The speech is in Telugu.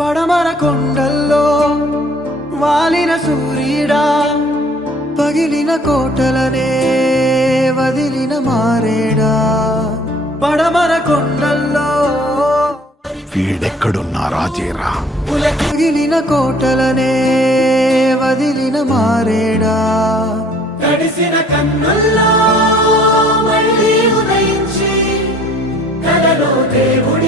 పడమర కొండల్లో వాలిన సూర్యుడా, పగిలిన కోటలనే వదిలిన మారేడా. పడమర కొండల్లో వీడెక్కడున్నా రాజేరా, పగిలిన కోటలనే వదిలిన మారేడా. తడిసిన కన్నుల్లో మళ్ళీ ఉదయించి కలలో దేవుడు